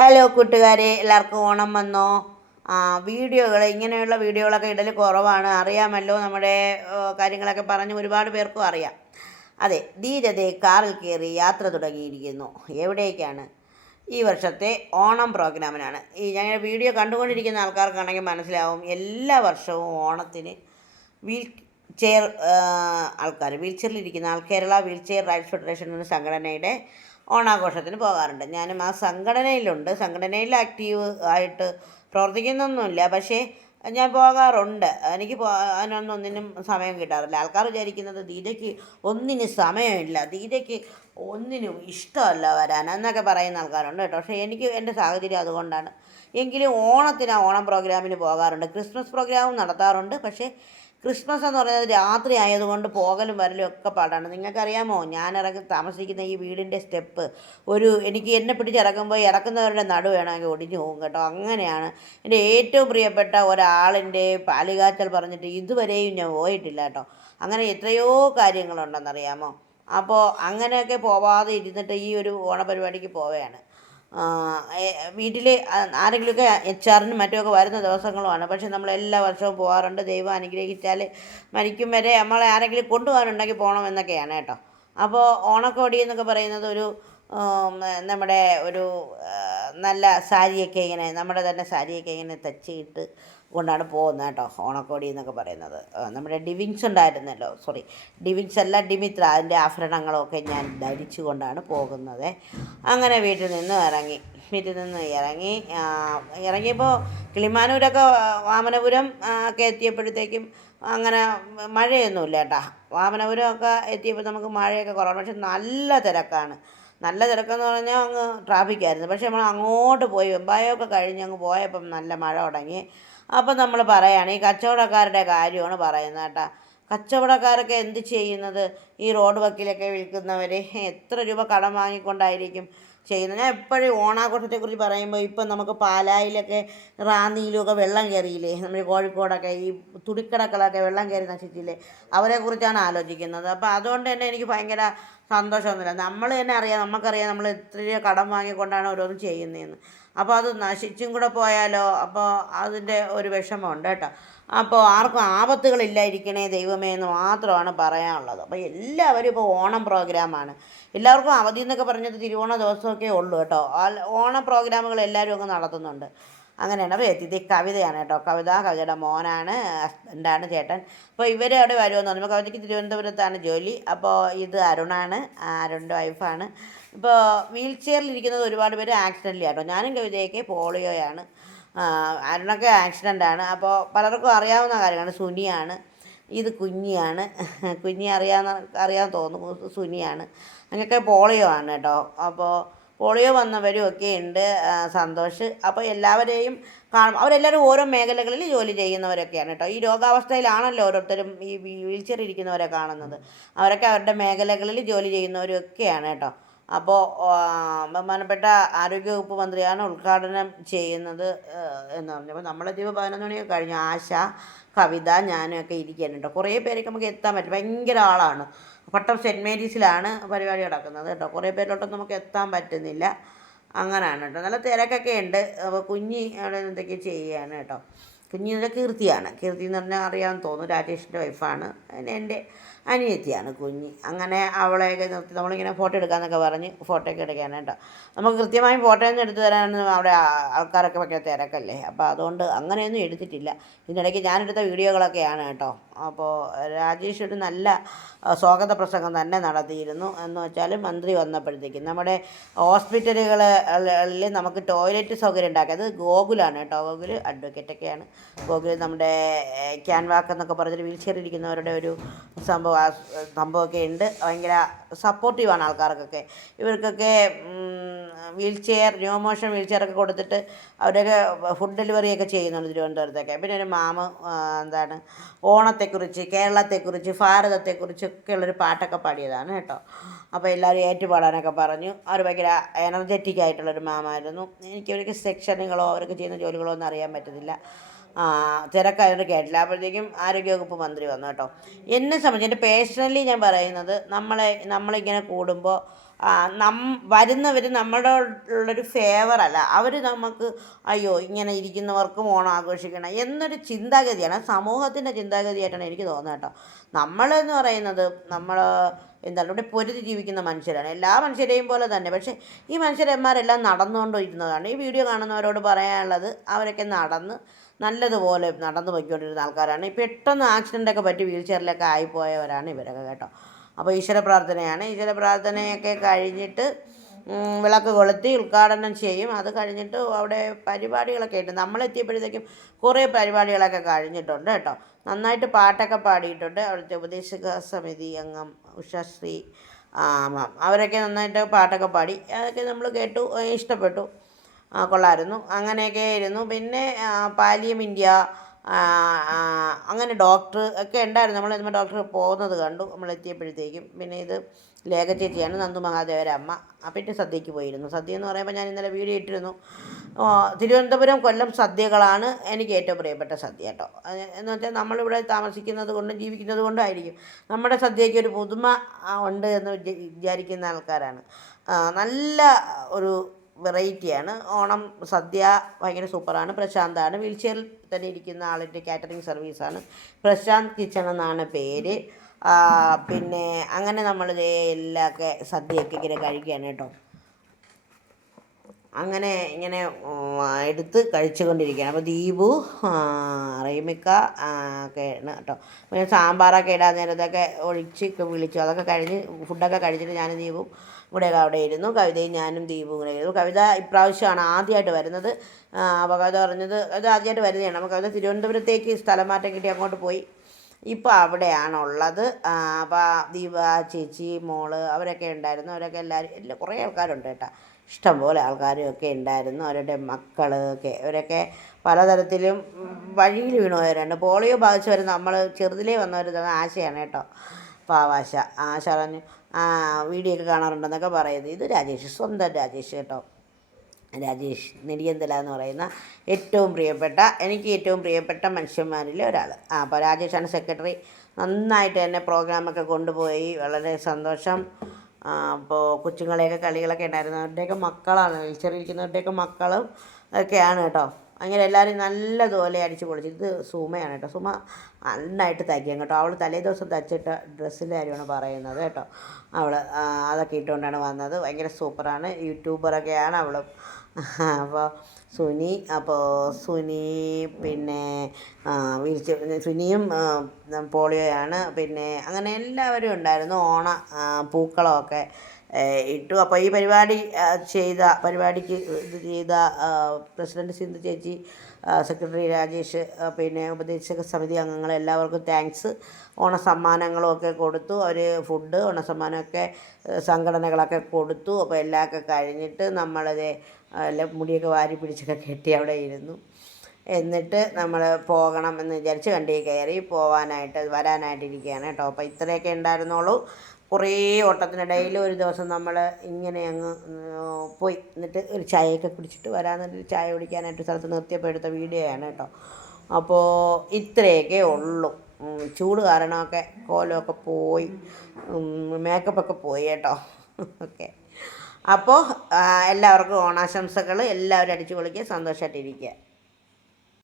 Hello കൂട്ടുകാരെ, എല്ലാവർക്കും ഓണം വന്നോ? ഇങ്ങനെയുള്ള വീഡിയോകളൊക്കെ ഇടൽ കുറവാണ്, അറിയാമല്ലോ. നമ്മുടെ കാര്യങ്ങളൊക്കെ പറഞ്ഞ് ഒരുപാട് പേർക്കും അറിയാം. അതെ, ധീരതെ കാറിൽ കയറി യാത്ര തുടങ്ങിയിരിക്കുന്നു. എവിടേക്കാണ്? ഈ വർഷത്തെ ഓണം പ്രോഗ്രാമിനാണ്. ഞങ്ങളുടെ വീഡിയോ കണ്ടുകൊണ്ടിരിക്കുന്ന ആൾക്കാർക്കാണെങ്കിൽ മനസ്സിലാവും, എല്ലാ വർഷവും ഓണത്തിന് വീൽ ചെയർ വീൽ ചെയറിലിരിക്കുന്ന Kerala wheel chair rides federation എന്ന സംഘടനയുടെ ഓണാഘോഷത്തിന് പോകാറുണ്ട്. ഞാനും ആ സംഘടനയിലുണ്ട്. സംഘടനയിൽ ആക്റ്റീവ് ആയിട്ട് പ്രവർത്തിക്കുന്നൊന്നുമില്ല, പക്ഷേ ഞാൻ പോകാറുണ്ട്. എനിക്ക് ഒന്നിനും സമയം കിട്ടാറില്ല. ആൾക്കാർ വിചാരിക്കുന്നത് ദീദയ്ക്ക് ഒന്നിനും സമയമില്ല, ദീദയ്ക്ക് ഒന്നിനും ഇഷ്ടമല്ല വരാൻ എന്നൊക്കെ പറയുന്ന ആൾക്കാരുണ്ട് കേട്ടോ. പക്ഷേ എനിക്ക് എൻ്റെ സാഹചര്യം അതുകൊണ്ടാണ്. എങ്കിലും ഓണം പ്രോഗ്രാമിന് പോകാറുണ്ട്. ക്രിസ്മസ് പ്രോഗ്രാമും നടത്താറുണ്ട്. പക്ഷേ ക്രിസ്മസ് എന്ന് പറയുന്നത് രാത്രി ആയതുകൊണ്ട് പോകലും വരലും ഒക്കെ പാടാണ്. നിങ്ങൾക്കറിയാമോ, ഞാൻ താമസിക്കുന്ന ഈ വീടിൻ്റെ സ്റ്റെപ്പ് എനിക്ക് എന്നെ പിടിച്ചിറക്കുമ്പോൾ ഇറക്കുന്നവരുടെ നടു വേണമെങ്കിൽ ഒടിഞ്ഞു പോകും കേട്ടോ. അങ്ങനെയാണ്. എൻ്റെ ഏറ്റവും പ്രിയപ്പെട്ട ഒരാളിൻ്റെ പാലുകാച്ചൽ പറഞ്ഞിട്ട് ഇതുവരെയും ഞാൻ പോയിട്ടില്ല കേട്ടോ. അങ്ങനെ എത്രയോ കാര്യങ്ങളുണ്ടെന്നറിയാമോ. അപ്പോൾ അങ്ങനെയൊക്കെ പോവാതെ ഇരുന്നിട്ട് ഈ ഒരു ഓണപരിപാടിക്ക് പോവുകയാണ്. വീട്ടിൽ ആരെങ്കിലുമൊക്കെ HR-നും മറ്റുമൊക്കെ വരുന്ന ദിവസങ്ങളുമാണ്. പക്ഷെ നമ്മൾ എല്ലാ വർഷവും പോകാറുണ്ട്. ദൈവം അനുഗ്രഹിച്ചാൽ മരിക്കും വരെ നമ്മളെ ആരെങ്കിലും കൊണ്ടുപോകാനുണ്ടെങ്കിൽ പോകണം എന്നൊക്കെയാണ് കേട്ടോ. അപ്പോൾ ഓണക്കോടി എന്നൊക്കെ പറയുന്നത് നമ്മുടെ ഒരു നല്ല സാരിയൊക്കെ ഇങ്ങനെ നമ്മുടെ തന്നെ സാരിയൊക്കെ ഇങ്ങനെ തച്ചിട്ട് കൊണ്ടാണ് പോകുന്നത് കേട്ടോ. ഓണക്കോടി എന്നൊക്കെ പറയുന്നത് നമ്മുടെ ഡിവിങ്സ് ഉണ്ടായിരുന്നല്ലോ, ഡിവിങ്സ് അല്ല, ഡിമിത്ര, അതിൻ്റെ ആഭരണങ്ങളൊക്കെ ഞാൻ ധരിച്ചു കൊണ്ടാണ് പോകുന്നത്. അങ്ങനെ വീട്ടിൽ നിന്ന് ഇറങ്ങിയപ്പോൾ കിളിമാനൂരൊക്കെ വാമനപുരം ഒക്കെ എത്തിയപ്പോഴത്തേക്കും അങ്ങനെ മഴയൊന്നുമില്ല കേട്ടോ. വാമനപുരമൊക്കെ എത്തിയപ്പോൾ നമുക്ക് മഴയൊക്കെ കുറവാണ്. പക്ഷെ നല്ല തിരക്കാണ്. നല്ല തിരക്കെന്ന് പറഞ്ഞാൽ അങ്ങ് ട്രാഫിക്കായിരുന്നു. പക്ഷെ നമ്മൾ അങ്ങോട്ട് പോയി വെമ്പായമൊക്കെ കഴിഞ്ഞ് അങ്ങ് പോയപ്പം നല്ല മഴ തുടങ്ങി. അപ്പം നമ്മൾ പറയുകയാണ്, ഈ കച്ചവടക്കാരുടെ കാര്യമാണ് പറയുന്നത് കേട്ടോ. കച്ചവടക്കാരൊക്കെ എന്ത് ചെയ്യുന്നത്? ഈ റോഡ് വക്കിലൊക്കെ വിൽക്കുന്നവർ എത്ര രൂപ കടം വാങ്ങിക്കൊണ്ടായിരിക്കും ചെയ്യുന്നത്. ഞാൻ എപ്പോഴും ഓണാഘോഷത്തെക്കുറിച്ച് പറയുമ്പോൾ ഇപ്പം നമുക്ക് പാലായിലൊക്കെ റാന്നിയിലുമൊക്കെ വെള്ളം കയറിയില്ലേ, നമ്മൾ കോഴിക്കോടൊക്കെ ഈ തുണിക്കടകളൊക്കെ വെള്ളം കയറി നശിച്ചില്ലേ, അവരെക്കുറിച്ചാണ് ആലോചിക്കുന്നത്. അപ്പോൾ അതുകൊണ്ട് തന്നെ എനിക്ക് ഭയങ്കര സന്തോഷമൊന്നുമില്ല. നമ്മൾ തന്നെ നമുക്കറിയാം നമ്മൾ എത്രയോ കടം വാങ്ങിക്കൊണ്ടാണ് ഓരോന്നും ചെയ്യുന്നതെന്ന്. അപ്പോൾ അത് നശിച്ചും കൂടെ പോയാലോ, അപ്പോൾ അതിൻ്റെ ഒരു വിഷമമുണ്ട് കേട്ടോ. അപ്പോൾ ആർക്കും ആപത്തുകളില്ലായിരിക്കണേ ദൈവമേ എന്ന് മാത്രമാണ് പറയാനുള്ളത്. അപ്പോൾ എല്ലാവരും ഇപ്പോൾ ഓണം പ്രോഗ്രാമാണ്. എല്ലാവർക്കും അവധി എന്നൊക്കെ പറഞ്ഞത് തിരുവോണ ദിവസമൊക്കെ ഉള്ളൂ കേട്ടോ. ഓണം പ്രോഗ്രാമുകൾ എല്ലാവരും അങ്ങ് നടത്തുന്നുണ്ട്. അങ്ങനെയാണ്. അപ്പോൾ ഇത് കവിതയാണ് കേട്ടോ. കവിതയുടെ മോനാണ്, ഹസ്ബൻഡാണ് ചേട്ടൻ. അപ്പോൾ ഇവർ അവിടെ വരുമെന്ന് പറഞ്ഞു. കവിതയ്ക്ക് തിരുവനന്തപുരത്താണ് ജോലി. അപ്പോൾ ഇത് അരുണാണ്, അരുണിൻ്റെ വൈഫാണ്. ഇപ്പോൾ വീൽ ചെയറിലിരിക്കുന്നത് ഒരുപാട് പേര് ആക്സിഡൻ്റിൽ കേട്ടോ. ഞാനും കവിതയൊക്കെ പോളിയോയാണ്. അരുണൊക്കെ ആക്സിഡൻ്റാണ്. അപ്പോൾ പലർക്കും അറിയാവുന്ന കാര്യമാണ്. സുനിയാണ്, ഇത് കുഞ്ഞിയാണ്. കുഞ്ഞി അറിയാൻ തോന്നുന്നു, സുനിയാണ്. അങ്ങനെയൊക്കെ പോളിയോ ആണ് കേട്ടോ. അപ്പോൾ പോളിയോ വന്നവരും ഒക്കെ ഉണ്ട്. സന്തോഷ്. അപ്പോൾ എല്ലാവരെയും അവരെല്ലാവരും ഓരോ മേഖലകളിൽ ജോലി ചെയ്യുന്നവരൊക്കെയാണ് കേട്ടോ. ഈ രോഗാവസ്ഥയിലാണല്ലോ ഓരോരുത്തരും ഈ വീൽ ചെയർ ഇരിക്കുന്നവരെ കാണുന്നത്. അവരൊക്കെ അവരുടെ മേഖലകളിൽ ജോലി ചെയ്യുന്നവരൊക്കെയാണ് കേട്ടോ. അപ്പോൾ ബഹുമാനപ്പെട്ട ആരോഗ്യവകുപ്പ് മന്ത്രിയാണ് ഉദ്ഘാടനം ചെയ്യുന്നത് എന്ന് പറഞ്ഞപ്പോൾ നമ്മളെത്തിയപ്പോൾ 11 മണിയൊക്കെ കഴിഞ്ഞു. ആശ, കവിത, ഞാനൊക്കെ ഇരിക്കുകയാണ് കേട്ടോ. കുറേ പേരൊക്കെ നമുക്ക് എത്താൻ പറ്റും. ഭയങ്കര ആളാണ്. പട്ടം സെൻറ്റ് മേരീസിലാണ് പരിപാടി നടക്കുന്നത് കേട്ടോ. കുറേ പേരിലോട്ടൊന്നും നമുക്ക് എത്താൻ പറ്റുന്നില്ല. അങ്ങനെയാണ് കേട്ടോ. നല്ല തിരക്കൊക്കെ ഉണ്ട്. അപ്പോൾ കുഞ്ഞി അവിടെ എന്തൊക്കെ ചെയ്യുകയാണ് കേട്ടോ. കുഞ്ഞിൻ്റെ കീർത്തി എന്ന് പറഞ്ഞാൽ അറിയാമെന്ന് തോന്നുന്നു, രാജേഷിൻ്റെ വൈഫാണ്. എൻ്റെ അനിയത്തിയാണ് കുഞ്ഞി. അങ്ങനെ അവളെയൊക്കെ നിർത്തി നമ്മളിങ്ങനെ ഫോട്ടോ എടുക്കാമെന്നൊക്കെ പറഞ്ഞ് ഫോട്ടോയൊക്കെ എടുക്കുകയാണ് കേട്ടോ. നമുക്ക് കൃത്യമായും ഫോട്ടോയൊന്നും എടുത്തു തരാനൊന്നും അവിടെ ആൾക്കാരൊക്കെ ഭയങ്കര തിരക്കല്ലേ. അപ്പോൾ അതുകൊണ്ട് അങ്ങനെയൊന്നും എടുത്തിട്ടില്ല. ഇതിനിടയ്ക്ക് ഞാനെടുത്ത വീഡിയോകളൊക്കെയാണ് കേട്ടോ. അപ്പോൾ രാജേഷ് ഒരു നല്ല സ്വാഗത പ്രസംഗം തന്നെ നടത്തിയിരുന്നു. എന്ന് വെച്ചാൽ മന്ത്രി വന്നപ്പോഴത്തേക്കും നമ്മുടെ ഹോസ്പിറ്റലുകളിൽ നമുക്ക് ടോയ്ലറ്റ് സൗകര്യം ഉണ്ടാക്കിയത് ഗോകുലാണ് കേട്ടോ. ഗോകുൽ അഡ്വക്കേറ്റൊക്കെയാണ്. ഗോകുൽ നമ്മുടെ ക്യാൻവാക്ക് എന്നൊക്കെ പറഞ്ഞൊരു വീൽ ചെയർ ഇരിക്കുന്നവരുടെ ഒരു സംഭവമൊക്കെ ഉണ്ട്. ഭയങ്കര സപ്പോർട്ടീവാണ് ആൾക്കാർക്കൊക്കെ. ഇവർക്കൊക്കെ ന്യൂ മോഷൻ വീൽ ചെയറൊക്കെ കൊടുത്തിട്ട് അവരൊക്കെ ഫുഡ് ഡെലിവറിയൊക്കെ ചെയ്യുന്നുണ്ട് തിരുവനന്തപുരത്തൊക്കെ. പിന്നെ ഒരു ഓണത്തെക്കുറിച്ച്, കേരളത്തെക്കുറിച്ച്, ഭാരതത്തെക്കുറിച്ചൊക്കെ ഉള്ളൊരു പാട്ടൊക്കെ പാടിയതാണ് കേട്ടോ. അപ്പോൾ എല്ലാവരും ഏറ്റുപാടാനൊക്കെ പറഞ്ഞു. അവർ ഭയങ്കര എനർജറ്റിക് ആയിട്ടുള്ളൊരു മാമായിരുന്നു. എനിക്ക് സെക്ഷനുകളോ അവരൊക്കെ ചെയ്യുന്ന ജോലികളോ ഒന്നും അറിയാൻ പറ്റുന്നില്ല. തിരക്കായതുകൊണ്ട് കേട്ടില്ല. അപ്പോഴത്തേക്കും ആരോഗ്യവകുപ്പ് മന്ത്രി വന്നു കേട്ടോ. എന്നെ സംബന്ധിച്ച് എൻ്റെ പേഴ്സണലി ഞാൻ പറയുന്നത്, നമ്മളിങ്ങനെ കൂടുമ്പോൾ വരുന്നവർ നമ്മളോടുള്ളൊരു ഫേവറല്ല, അവർ നമുക്ക് അയ്യോ ഇങ്ങനെ ഇരിക്കുന്നവർക്കും ഓണം ആഘോഷിക്കണം എന്നൊരു ചിന്താഗതിയാണ്, സമൂഹത്തിൻ്റെ ചിന്താഗതിയായിട്ടാണ് എനിക്ക് തോന്നുന്നത് കേട്ടോ. നമ്മളെന്ന് പറയുന്നത് നമ്മൾ എന്താണ് ഇവിടെ പൊരുതി ജീവിക്കുന്ന മനുഷ്യരാണ്, എല്ലാ മനുഷ്യരെയും പോലെ തന്നെ. പക്ഷേ ഈ മനുഷ്യന്മാരെല്ലാം നടന്നുകൊണ്ടിരുന്നതാണ്. ഈ വീഡിയോ കാണുന്നവരോട് പറയാനുള്ളത്, അവരൊക്കെ നല്ലതുപോലെ നടന്നു പോയിക്കൊണ്ടിരുന്ന ആൾക്കാരാണ്. പെട്ടെന്ന് ആക്സിഡൻ്റൊക്കെ പറ്റി വീൽ ചെയറിലൊക്കെ ആയിപ്പോയവരാണ് ഇവരൊക്കെ കേട്ടോ. അപ്പോൾ ഈശ്വര പ്രാർത്ഥനയാണ്. ഈശ്വര പ്രാർത്ഥനയൊക്കെ കഴിഞ്ഞിട്ട് വിളക്ക് കൊളുത്തി ഉദ്ഘാടനം ചെയ്യും. അത് കഴിഞ്ഞിട്ട് അവിടെ പരിപാടികളൊക്കെ ആയിട്ട് നമ്മളെത്തിയപ്പോഴത്തേക്കും കുറേ പരിപാടികളൊക്കെ കഴിഞ്ഞിട്ടുണ്ട് കേട്ടോ. നന്നായിട്ട് പാട്ടൊക്കെ പാടിയിട്ടുണ്ട്. അവിടുത്തെ ഉപദേശക സമിതി അംഗം ഉഷശ്രീ അവരൊക്കെ നന്നായിട്ട് പാട്ടൊക്കെ പാടി. അതൊക്കെ നമ്മൾ കേട്ടു, ഇഷ്ടപ്പെട്ടു, കൊള്ളായിരുന്നു. അങ്ങനെയൊക്കെ ആയിരുന്നു. പിന്നെ പാലിയം ഇന്ത്യ അങ്ങനെ ഡോക്ടർ ഒക്കെ ഉണ്ടായിരുന്നു. നമ്മൾ ഡോക്ടർ പോകുന്നത് കണ്ടു നമ്മളെത്തിയപ്പോഴത്തേക്കും. പിന്നെ ഇത് ലേഖ ചേച്ചിയാണ്, നന്ദു മഹാദേവരെ അമ്മ. പിന്നെ സദ്യയ്ക്ക് പോയിരുന്നു. സദ്യ എന്ന് പറയുമ്പോൾ ഞാൻ ഇന്നലെ വീഡിയോ ഇട്ടിരുന്നു. തിരുവനന്തപുരം കൊല്ലം സദ്യകളാണ് എനിക്ക് ഏറ്റവും പ്രിയപ്പെട്ട സദ്യ കേട്ടോ. എന്ന് വെച്ചാൽ നമ്മളിവിടെ താമസിക്കുന്നത് കൊണ്ടും ജീവിക്കുന്നത് കൊണ്ടും ആയിരിക്കും നമ്മുടെ സദ്യയ്ക്ക് ഒരു പുതുമ ഉണ്ട് എന്ന് വിചാരിക്കുന്ന ആൾക്കാരാണ്. നല്ല ഒരു വെറൈറ്റിയാണ്. ഓണം സദ്യ ഭയങ്കര സൂപ്പറാണ്. പ്രശാന്താണ്, വീൽ ചെയറിൽ തന്നെ ഇരിക്കുന്ന ആളിൻ്റെ കാറ്ററിംഗ് സർവീസാണ്. പ്രശാന്ത് കിച്ചൺ എന്നാണ് പേര്. പിന്നെ അങ്ങനെ നമ്മൾ എല്ലാമൊക്കെ സദ്യയൊക്കെ ഇങ്ങനെ കഴിക്കുകയാണ് കേട്ടോ. അങ്ങനെ ഇങ്ങനെ എടുത്ത് കഴിച്ചുകൊണ്ടിരിക്കുകയാണ്. അപ്പോൾ ദീപു റീമിക്ക ഒക്കെ ആണ് കേട്ടോ. പിന്നെ സാമ്പാറൊക്കെ ഇടാൻ നേരത്തൊക്കെ ഒഴിച്ച് വിളിച്ചു. അതൊക്കെ കഴിഞ്ഞ് ഫുഡൊക്കെ കഴിച്ചിട്ട് ഞാനും ദീപും കൂടെയൊക്കെ അവിടെ ഇരുന്നു. കവിതയും ഞാനും ദീപും കൂടെ ഇരുന്നു. കവിത ഇപ്രാവശ്യമാണ് ആദ്യമായിട്ട് വരുന്നത്. അപ്പോൾ കവിത പറഞ്ഞത് അത് ആദ്യമായിട്ട് വരുന്നതാണ്. അപ്പോൾ കവിത തിരുവനന്തപുരത്തേക്ക് സ്ഥലം മാറ്റം കിട്ടി അങ്ങോട്ട് പോയി. ഇപ്പോൾ അവിടെയാണുള്ളത്. അപ്പോൾ ദീപ ചേച്ചി മോള് അവരൊക്കെ ഉണ്ടായിരുന്നു. അവരൊക്കെ എല്ലാവരും കുറേ ആൾക്കാരുണ്ട് കേട്ടോ. ഇഷ്ടംപോലെ ആൾക്കാരും ഒക്കെ ഉണ്ടായിരുന്നു. അവരുടെ മക്കളൊക്കെ അവരൊക്കെ പലതരത്തിലും വഴിയിൽ വീണുപോയവരുണ്ട്. പോളിയോ ബാധിച്ചവർ നമ്മൾ ചെറുതിലേ വന്നവർ ആശയാണ് കേട്ടോ. പാവാശ ആശ പറഞ്ഞു വീഡിയോ ഒക്കെ കാണാറുണ്ടെന്നൊക്കെ പറയുന്നത്. ഇത് രാജേഷ്, സ്വന്തം രാജേഷ് കേട്ടോ. രാജേഷ് നെടിയന്തല എന്ന് പറയുന്ന എനിക്ക് ഏറ്റവും പ്രിയപ്പെട്ട മനുഷ്യന്മാരിൽ ഒരാൾ. അപ്പോൾ രാജേഷാണ് സെക്രട്ടറി. നന്നായിട്ട് തന്നെ പ്രോഗ്രാമൊക്കെ കൊണ്ടുപോയി. വളരെ സന്തോഷം. അപ്പോൾ കൊച്ചുങ്ങളെയൊക്കെ കളികളൊക്കെ ഉണ്ടായിരുന്നു. അവരുടെയൊക്കെ മക്കളാണ്, വീൽച്ചെയറിലിരിക്കുന്നവരുടെയൊക്കെ മക്കളും ഒക്കെയാണ് കേട്ടോ. അങ്ങനെ എല്ലാവരും നല്ലതുപോലെ അടിച്ച് പൊളിച്ചു. ഇത് സുമയാണ് കേട്ടോ. സുമ നന്നായിട്ട് തയ്ക്കും കേട്ടോ. അവൾ തലേ ദിവസം തയ്ച്ചിട്ട ഡ്രസ്സിൻ്റെ കാര്യമാണ് പറയുന്നത് കേട്ടോ. അവൾ അതൊക്കെ ഇട്ടുകൊണ്ടാണ് വന്നത്. ഭയങ്കര സൂപ്പറാണ്. യൂട്യൂബറൊക്കെയാണ് അവളും. അപ്പോൾ സുനി പിന്നെ സുനിയും പോളിയോയാണ്. പിന്നെ അങ്ങനെ എല്ലാവരും ഉണ്ടായിരുന്നു. പൂക്കളമൊക്കെ ഇട്ടു. അപ്പോൾ ഈ പരിപാടിക്ക് ഇത് ചെയ്ത പ്രസിഡൻറ്റ് സിന്ധു ചേച്ചി, സെക്രട്ടറി രാജേഷ്, പിന്നെ ഉപദേശക സമിതി അംഗങ്ങൾ എല്ലാവർക്കും താങ്ക്സ്. ഓണസമ്മാനങ്ങളും ഒക്കെ കൊടുത്തു. അവർ ഫുഡ് ഓണസമ്മാനമൊക്കെ സംഘടനകളൊക്കെ കൊടുത്തു. അപ്പോൾ എല്ലാമൊക്കെ കഴിഞ്ഞിട്ട് നമ്മളത് എല്ലാം മുടിയൊക്കെ വാരി പിടിച്ചൊക്കെ കെട്ടി അവിടെ ഇരുന്നു. എന്നിട്ട് നമ്മൾ പോകണം എന്ന് വിചാരിച്ച് വണ്ടി കയറി വരാനായിട്ടിരിക്കുകയാണ് കേട്ടോ. അപ്പോൾ ഇത്രയൊക്കെ ഉണ്ടായിരുന്നുള്ളൂ. കുറേ ഓട്ടത്തിനിടയിൽ ഒരു ദിവസം നമ്മൾ ഇങ്ങനെ അങ്ങ് പോയി. എന്നിട്ട് ഒരു ചായയൊക്കെ കുടിച്ചിട്ട് വരാമെന്നൊരു ചായ കുടിക്കാനായിട്ട് സ്ഥലത്ത് നിർത്തിയപ്പോൾ എടുത്ത വീഡിയോയാണ് കേട്ടോ. അപ്പോൾ ഇത്രയൊക്കെ ഉള്ളൂ. ചൂട് കാരണമൊക്കെ കോലമൊക്കെ പോയി, മേക്കപ്പൊക്കെ പോയി കേട്ടോ. ഓക്കെ, അപ്പോൾ എല്ലാവർക്കും ഓണാശംസകൾ. എല്ലാവരും അടിച്ചു പൊളിക്കുക, സന്തോഷമായിട്ടിരിക്കുക.